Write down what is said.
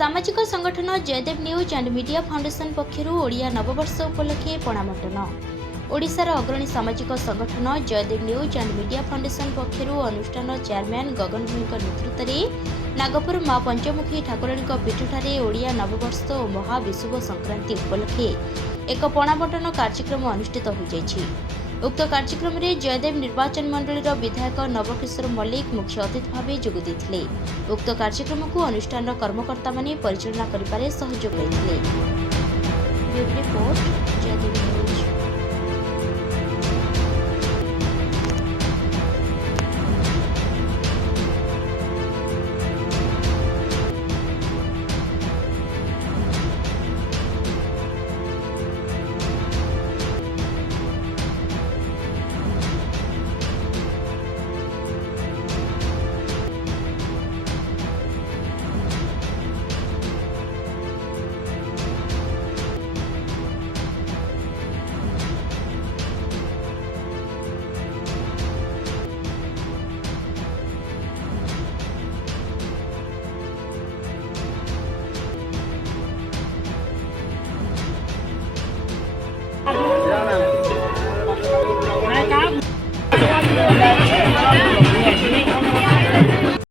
सामाजिक संगठन Jaydev news and media foundation पक्षर Odia नववर्ष उपलक्षे पणामटन। ओडिशार अग्रणी सामाजिक संगठन Jaydev news and media foundation पक्षर अनुष्ठान चेयरमैन गगन भूमी नेतृत्व में नागपुर माँ पंचमुखी ठाकुराणी पीठठारे ओडिया नववर्ष और महाविषुव संक्रांति उपलक्षे एक पणाबंटन कार्यक्रम अनुष्ठित हो जाइछि। उक्त कार्यक्रम में जयदेव निर्वाचन मंडल विधायक नवकिशोर मल्लिक मुख्य अतिथि भाव जोग देथिले। उक्त कार्यक्रम को अनुष्ठान कर्मकर्ता माने परिचालना करिबारे सहयोग करथिले। Bureau report Jaydev.